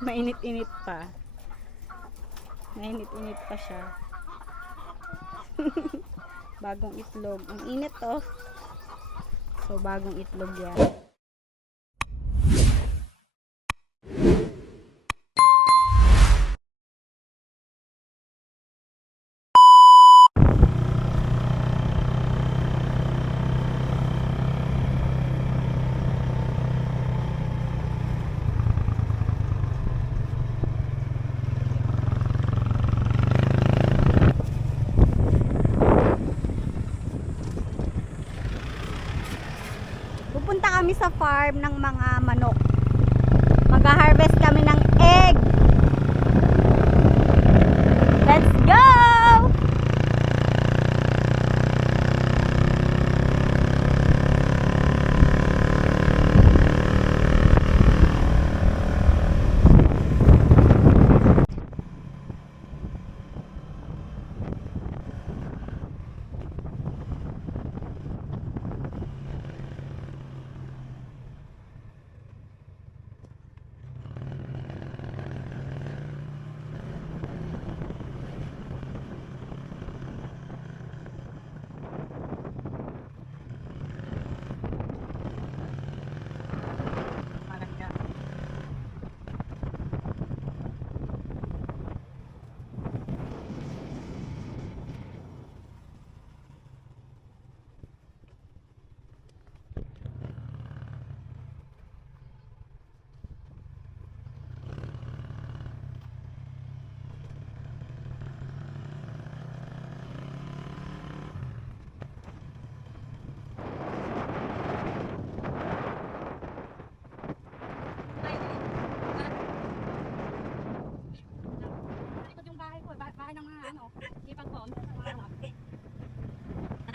Mainit-init pa. Mainit-init pa siya. Bagong itlog. Ang init oh. So, bagong itlog yan. Pupunta kami sa farm ng mga manok. Mag-harvest kami ng egg. Let's go!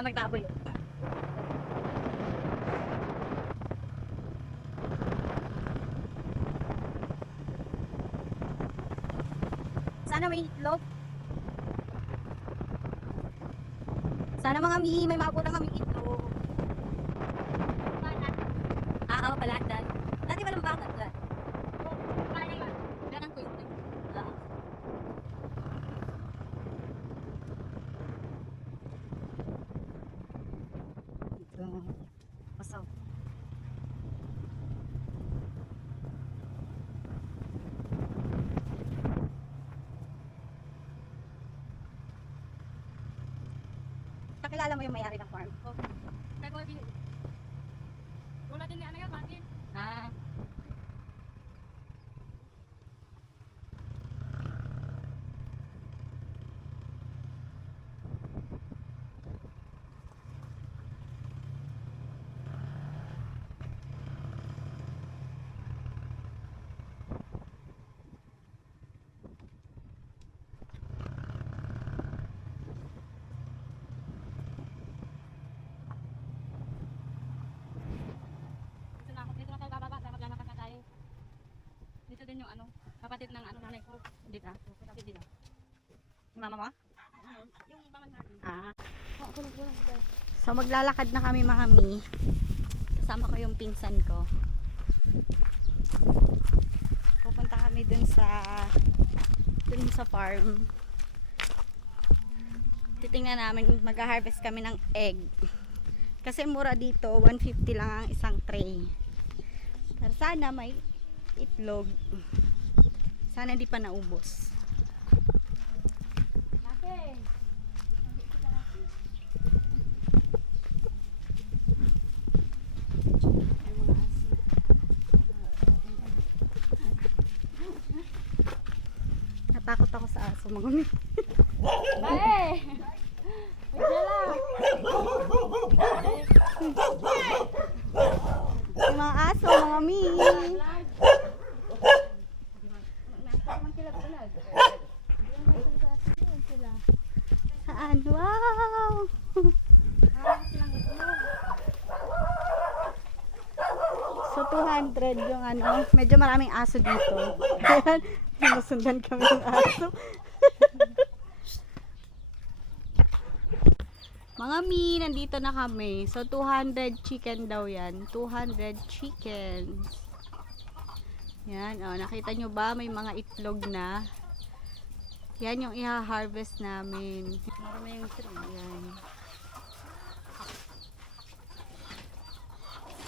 Magtaboy. Sana may itlog. Sana mga may maabutan kami itlog. Oo, palatan. Dati walang bakat dyan. Kailangan ko itlog. Pasaw. Kakilala mo yung may-ari ng farm? Wala din ni ano yan, Martin. Ah. Dito na tayo bababa, dapat lang nakaka tayo. Dito din yung ano, kapatid ng ano nanay ko. Dito. Kapatid dito. Mama mo? Yung paman natin. Ah. Kulang. So maglalakad na kami mga mi. Kasama ko yung pinsan ko. Pupunta kami dun sa farm. Titingnan namin, mag-harvest kami ng egg. Kasi mura dito, 150 lang ang isang tray. Pero sana may itlog. Sana di pa naubos. Laki. Natakot ako sa aso mga mi. Bae! Yung mga aso, mga mi. Saan? Wow! So 200 yung ano, medyo maraming aso dito. Kaya sinusundan kami ng aso. Mga mi, nandito na kami. So 200 chicken daw yan. 200 chickens. Yan, oh, nakita nyo ba? May mga itlog na. Yan yung iha-harvest namin. Marami yung tree. Yan.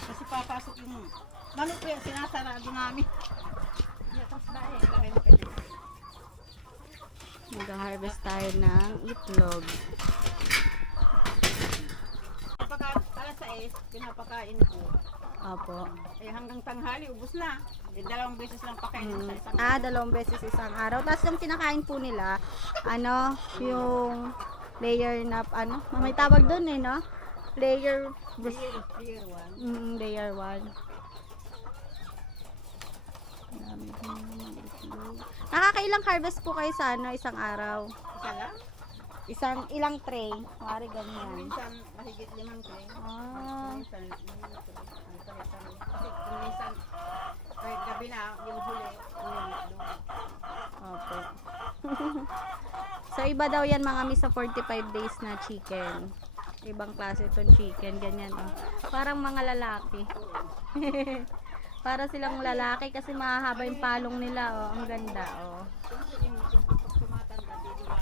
Kasi papasok yung manok ko yung sinasarado namin. Yatas ba eh. Laki na pwede. Mag-harvest tayo ng itlog. Kapag alas 6, pinapakain ko. Opo. Eh hanggang tanghali, ubos na. Eh, 2 beses lang pakain sa isang Ah, 2 beses isang araw. Tapos yung kinakain po nila, ano, yung layer na, ano, may tawag doon eh, no? Layer, year 1. layer 1. Dami din naman itlog. Nakakailang harvest po kayo sa, ano, isang araw? Isa lang. Ilang tray? Mari ganyan. Minsan mahigit 5 tray. Ah, Minsan, kasi kung minsan, kahit gabi na, yung huli, doon. opo. So, iba daw yan mga mi sa 45 days na chicken. Ibang klase itong chicken, ganyan oh. Parang mga lalaki. Para silang lalaki kasi mahahaba yung palong nila oh. Ang ganda oh. Siyempre yung tumatanda, di ba?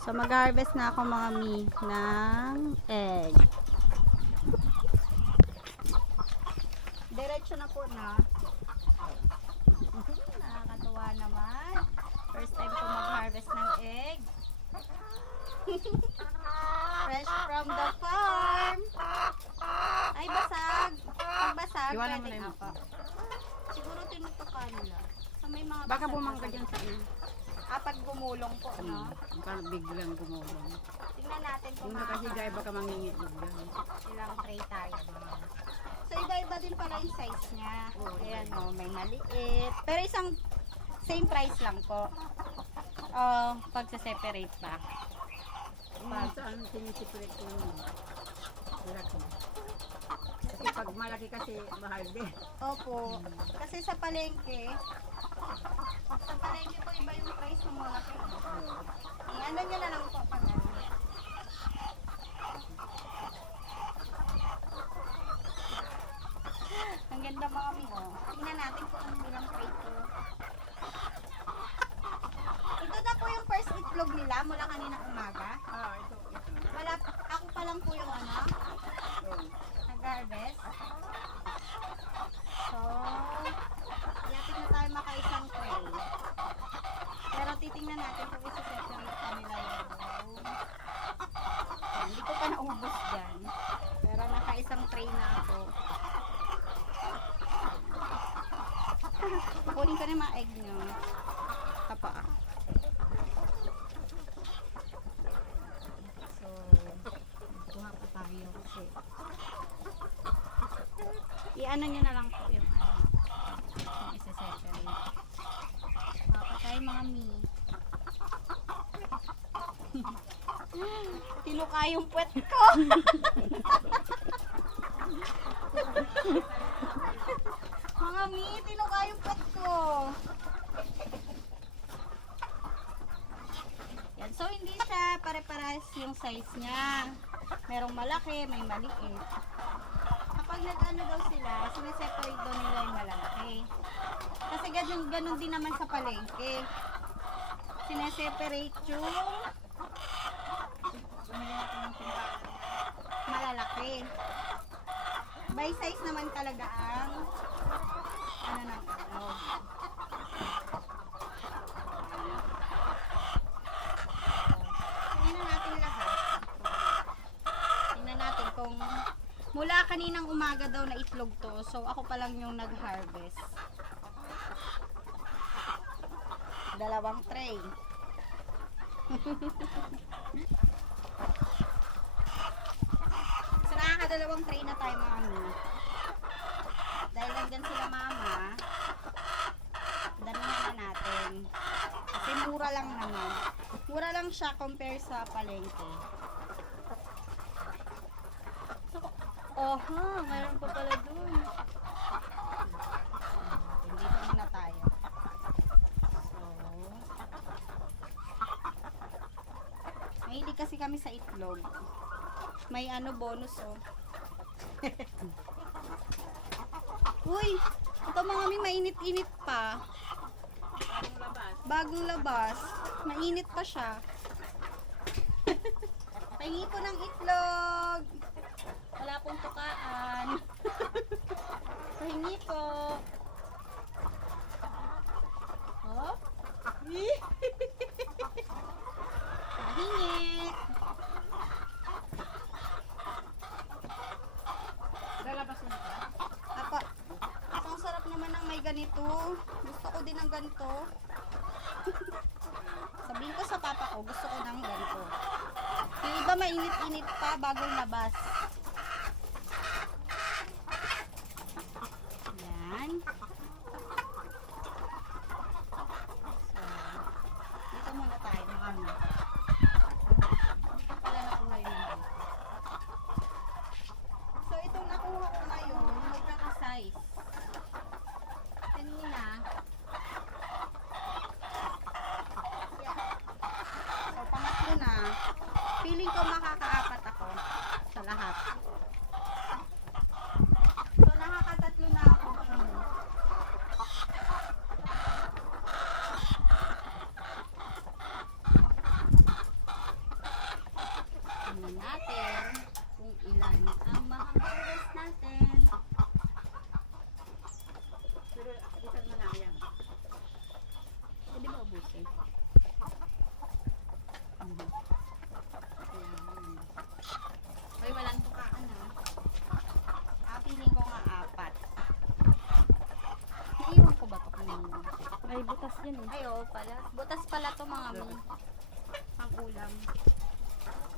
So, mag-harvest na ako mga mi ng egg. Diretso na po na. Nakakatuwa naman. First time ko mag-harvest ng egg. Fresh from the farm. Ay, basag. Pag basag, Iwanan mo pwede na yun. pa. Siguro tinutukan nila. So, may mga Baka basag- bumangga basag. dyan sa iyo. Pag gumulong po, no? Baka biglang gumulong. Tingnan natin kung Kung nakasigay, baka mangingitlog yan. ilang tray tayo. So, iba-iba din pala yung size niya. Ayan, oh, may maliit. Pero isang same price lang po. Pag sa-separate pa. Minsan, sinisipret ko yun. Malaki. Kasi pag malaki kasi, mahal din. Opo. Kasi sa palengke po iba yung price ng malaki. Ano nyo na lang po pag ano. Ang ganda mga amigo. Tingnan natin kung anong ilang tray to. Ito na po yung first itlog nila mula kaninang umaga. Ito. Wala, ako pa lang po yung ano, nag-harvest. So, yapit na tayo makaisang tray. Pero titingnan natin kung isi-separate pa nila yung hindi ko pa naubos dyan. Pero nakaisang tray na ako. Kukunin ko na yung mga egg nyo. Tapa. So, kuha pa tayo kasi i-ano nyo na lang po yung ano, yung isa-separate. Kuha pa tayo mga mi. Tinuka yung puwet ko. Mga mi, tinuka yung puwet ko. Yan. So, hindi siya pare-pares yung size niya. Merong malaki, may maliit. Kapag nag-ano daw sila, sineseparate daw nila yung malaki. Kasi ganun din naman sa palengke. Sineseparate yung malalaki. By size naman talaga ang ano ng itlog. Tingnan natin lahat. Tingnan natin kung mula kaninang umaga daw na itlog to. So ako pa lang yung nag-harvest. 2 tray. So nakaka-2 tray na tayo mga mi. Dahil nandyan sila mama, dami na natin. Kasi mura lang naman. Mura lang siya compare sa palengke. So, mayroon pa pala dun. Dito muna tayo. So, mahilig kasi kami sa itlog. May ano bonus oh. Uy, ito mga may mainit-init pa. Bagong labas. Mainit pa siya. Pahingi ko ng itlog. Wala pong tukaan. Pahingi po. Oh? Pahingi. Lalabas mo na ba? Apa, ang sarap naman ng may ganito. Gusto ko din ng ganito. Sabihin ko sa papa ko, gusto ko ng ganito. Yung iba mainit-init pa, bagong labas. Yan. So, dito muna tayo, mga ano. Dito pala nakuha yun natin. So, itong nakuha ko ngayon, magkaka-size. Kanina, so, pangatlo na, feeling ko makakaapat ako sa lahat. So, nakakatatlo na ako. Tingnan natin kung ilan ang mahaharvest natin. Pero isan mo na yan. Pwede ba ubusin? Ayan. Ay, walang tukaan na. Feeling ko nga apat. Naiwan ko ba ito kanina? May butas yan eh. Ay, oo pala. Butas pala to mga mi. Ang ulam.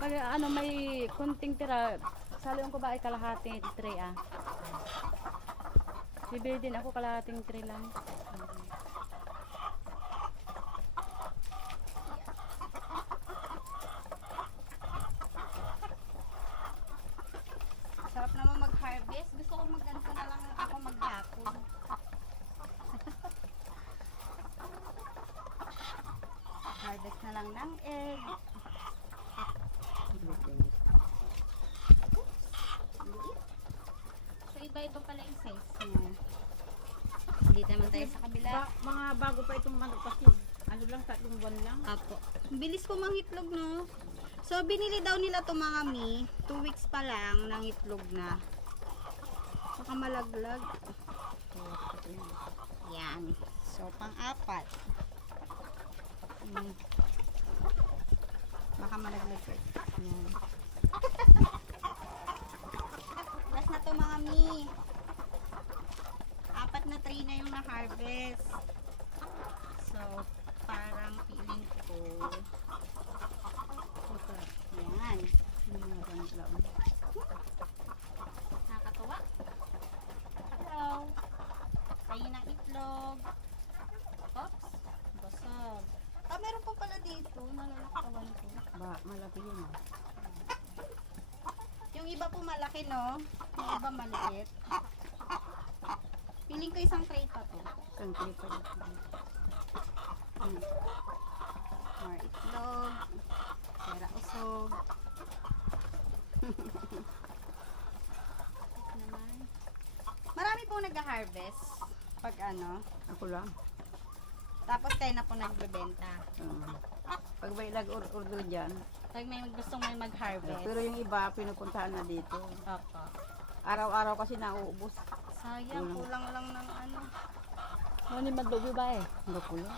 Kaya ano, may kunting tira. Saliwan ko ba ay kalahating tray ah. Bibili din ako kalahating tray lang. Sarap naman mag-harvest. Gusto ko magganto na lang ako maghapon. Harvest na lang ng egg. So, iba-iba pala yung size niya. Dito naman tayo sa kabila. Mga bago pa itong manok kasi. Ano lang, 3 buwan lang. Apo. Ang bilis ko mangitlog, no? So, binili daw nila to mga mi. 2 weeks pa lang ng itlog na. Baka malaglag. Yan. So, pang-apat. Baka malaglag ko. Yan. Last na to mga mi. 4 na tray na yung na-harvest. So, parang feeling ko yan. Yung mga banglaw. Nakakatawa. Hello. Tayo ng itlog. Oops. Basag. Ah, meron pa pala dito. Nalalakawan ko. Ba, malaki yun ah. Yung iba po malaki, no? Yung iba maliit. Feeling ko isang tray pa to. Isang tray pa yun. More itlog. Pera usog. Naman. Marami pong nag-harvest pag ano. Ako lang. Tapos kayo na po nagbebenta. Pag may nag-order dyan. Pag may gustong may mag-harvest. Pero yung iba, pinupuntahan na dito. Opo. Araw-araw kasi nauubos. Sayang, kulang lang ng ano. Ano ni Madlobi ba eh? Ano ko lang?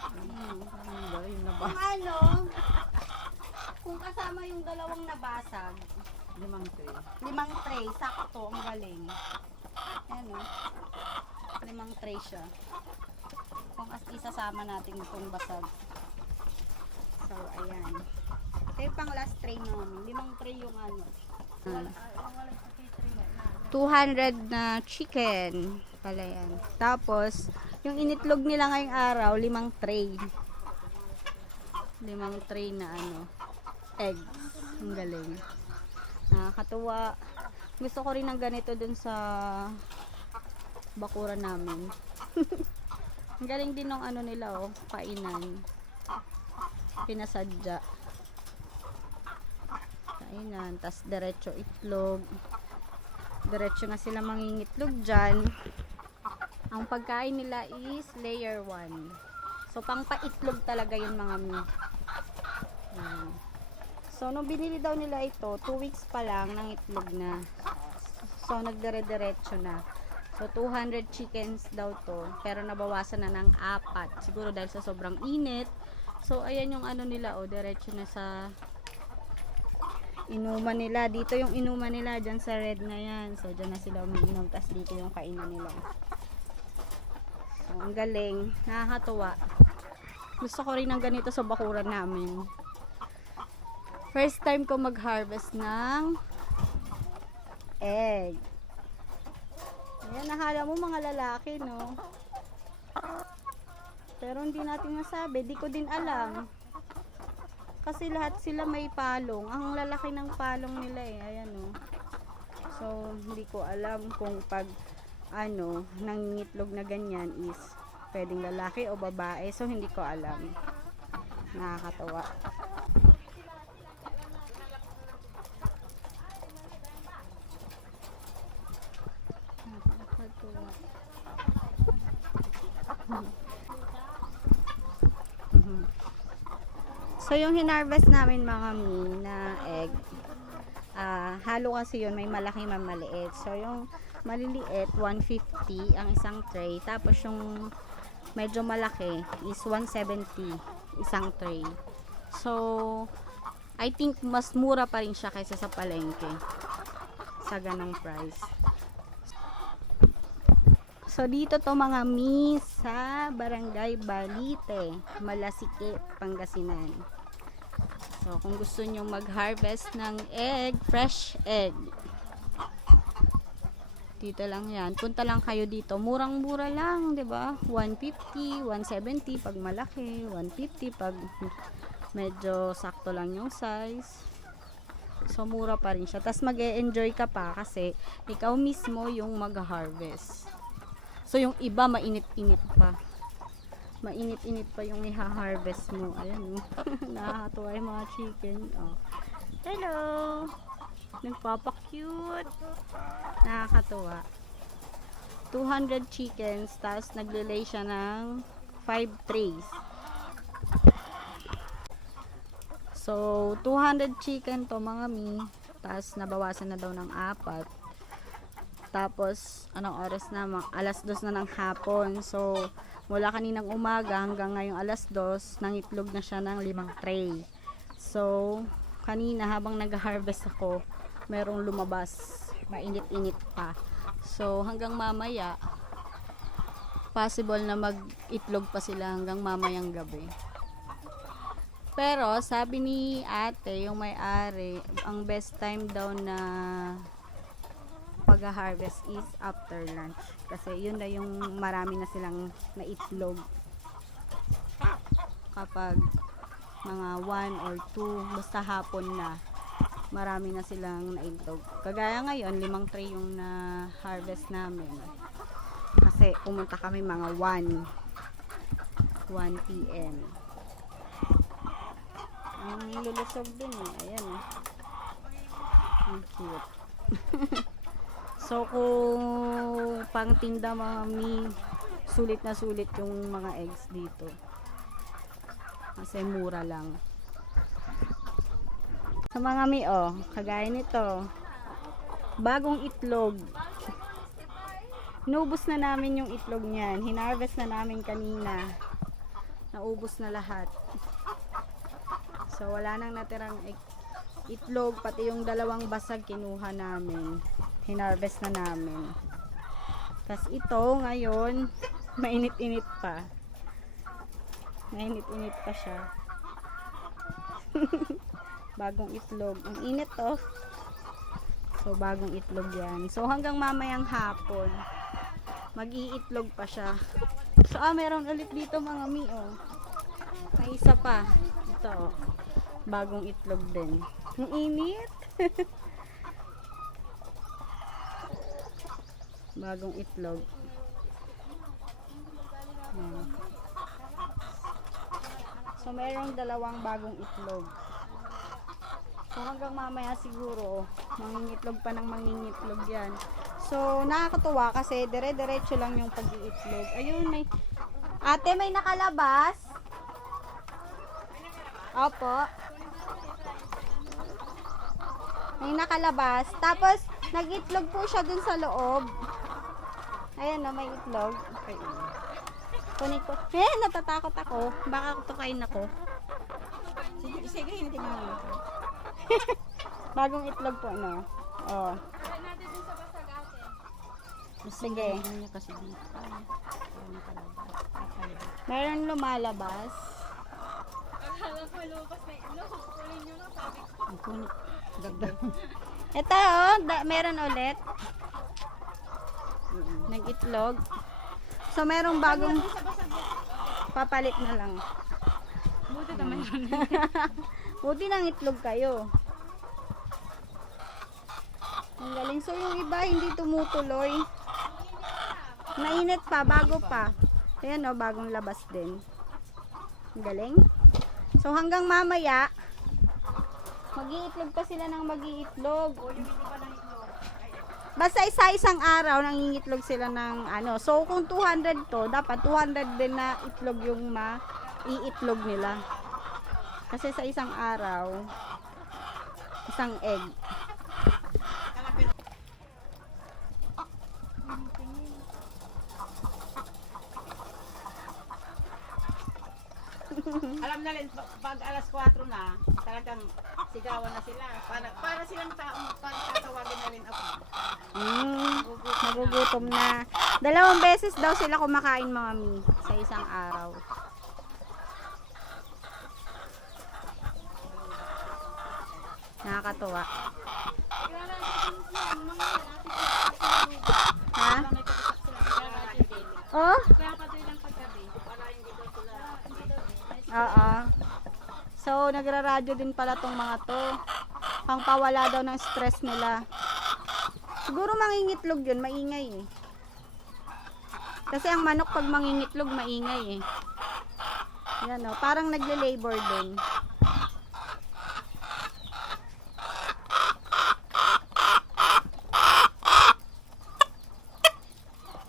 Yung naba. Kung ano, kung kasama yung dalawang nabasag, 5 tray. 5 tray, sakto, ang galing. Ayan o. 5 tray siya. Kung isasama natin itong basag. So, ayan. Ito yung pang last tray namin. 5 tray yung ano. 200 na chicken. Pala yan. Tapos, yung initlog nila ngayong araw, 5 tray. 5 tray na ano, eggs. Ang galing. Nakakatuwa. Gusto ko rin ng ganito dun sa bakuran namin. Ang galing din ng ano nila, oh, kainan. Pinasadya. Kainan, tas diretso itlog. Diretso na sila mangingitlog dyan. Ang pagkain nila is layer 1. So, pang paitlog talaga yun mga mi. Ayan. So, nung binili daw nila ito, 2 weeks pa lang ng itlog na. So, nagdire-diretso na. So, 200 chickens daw to. Pero nabawasan na ng 4. Siguro dahil sa sobrang init. So, ayan yung ano nila, oh, diretso na sa inuman nila. Dito yung inuman nila, dyan sa red na yan. So, dyan na sila umiinom. Tapos dito yung kainan nila. So, ang galing. Nakakatuwa. Gusto ko rin ng ganito sa bakuran namin. First time ko mag-harvest ng egg. Ayan, nakala mo mga lalaki, no? Pero hindi natin masabi. Di ko din alam. Kasi lahat sila may palong. Ang lalaki ng palong nila eh. Ayan, no? So, hindi ko alam kung pag nangingitlog na ganyan is pwedeng lalaki o babae. So, hindi ko alam. Nakakatawa. Nakakatawa. So, yung hinarvest namin mga mi na egg, halo kasi yun, may malaki, may maliit. So, yung maliliit, 150 ang isang tray. Tapos, yung medyo malaki is 170 isang tray. So, I think mas mura pa rin siya kaysa sa palengke. Sa ganong price. So, dito to mga mi sa Barangay Balite, Malasike, Pangasinan. So, kung gusto nyo mag-harvest ng egg, fresh egg, dito lang yan. Punta lang kayo dito. Murang-mura lang, 'di ba? 150, 170 pag malaki, 150 pag medyo sakto lang yung size. So, mura pa rin siya. Tapos, mag-e-enjoy ka pa kasi ikaw mismo yung mag-harvest. So, yung iba, mainit-init pa. Mainit-init pa yung iha-harvest mo. Ayan, oh. Nakakatuwa yung mga chicken. Oh. Hello! Nagpapa-cute. Nakakatuwa. 200 chickens, tapos naglilay siya ng 5 trays. So, 200 chicken to mga mi. Tapos, nabawasan na daw ng 4. Tapos, anong oras na? Alas 2 na ng hapon. So, mula kaninang umaga hanggang ngayong alas 2, nangitlog na siya ng 5 tray. So, kanina habang nag-harvest ako, merong lumabas. Mainit-init pa. So, hanggang mamaya, possible na mag-itlog pa sila hanggang mamayang gabi. Pero, sabi ni ate, yung may-ari, ang best time daw na pag-harvest is after lunch. Kasi yun na yung marami na silang naitlog. Kapag mga 1 or 2, basta hapon na, marami na silang naitlog. Kagaya ngayon, 5 tray yung na-harvest namin. Kasi pumunta kami mga 1 p.m. Ang lulusog din eh. Ayan eh. Ang cute. So, kung pang tinda mga mi, sulit na sulit yung mga eggs dito. Kasi mura lang. Sa mga mi, oh, kagaya nito. Bagong itlog. Naubos na namin yung itlog niyan. Hinarvest na namin kanina. Naubos na lahat. So, wala nang natirang itlog. Pati yung 2 basag kinuha namin. Hinarvest na namin. Tapos ito, ngayon, mainit-init pa. Mainit-init pa siya. Bagong itlog. Ang init to. So, bagong itlog yan. So, hanggang mamayang hapon, mag-iitlog pa siya. So, meron ulit dito mga mi, oh. May isa pa. Ito, oh. Bagong itlog din. Ang init. Bagong itlog. Ayan. So, mayroong 2 bagong itlog. So, hanggang mamaya siguro, mangingitlog pa ng mangingitlog yan. So, nakakatuwa kasi dire-diretso lang yung pag-iitlog. Ayun, may... Ate, may nakalabas? Opo. May nakalabas. Tapos, nag-itlog po siya dun sa loob. Ayan o, may itlog. Kunin ko. Natatakot ako. Baka tukain ako. Sige, hindi mo. Bagong itlog po, no? Oh. Try natin dun sa basag ate. Sige. Niya kasi dito. Meron lumalabas. Akala ko lupas na itlog. Kunin nyo na, sabi ko. Dagdag. Ito, oh. Meron ulit. Nag-itlog. So, merong bagong papalit na lang. Buti naman yun. Buti nang itlog kayo. Ang galing. So, yung iba hindi tumutuloy. Mainit pa, bago pa. Ayan o, bagong labas din. Ang galing. So, hanggang mamaya, mag-iitlog pa sila ng mag-iitlog. Basta isa-isang araw, nangingitlog sila ng ano. So, kung 200 to, dapat 200 din na itlog yung ma-iitlog nila. Kasi sa isang araw, isang egg. Alam na rin, pag alas 4 na, talagang sigawan na sila. Para silang tatawagin na rin ako. Nagugutom na. 2 beses daw sila kumakain, mami, sa isang araw. Nakakatuwa. Ha? Oh? Kaya patuloy lang paggabi. Oo. So, nagraradyo din pala tong mga to. Pangpawala daw ng stress nila. Siguro mangingitlog yun, maingay eh. Kasi ang manok pag mangingitlog, maingay eh. Yan o, parang nagle-labor din.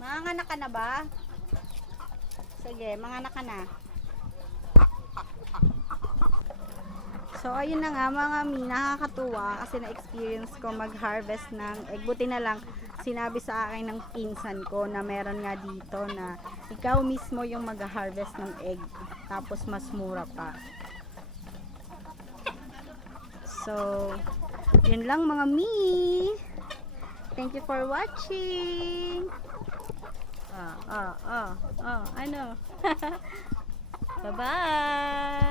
Manganganak ka na ba? Sige, manganak ka na. So, ayun na nga mga mi, nakakatuwa kasi na-experience ko mag-harvest ng egg. Buti na lang, sinabi sa akin ng pinsan ko na meron nga dito na ikaw mismo yung mag-harvest ng egg. Tapos mas mura pa. So, yun lang mga mi. Thank you for watching. Ano? Bye-bye!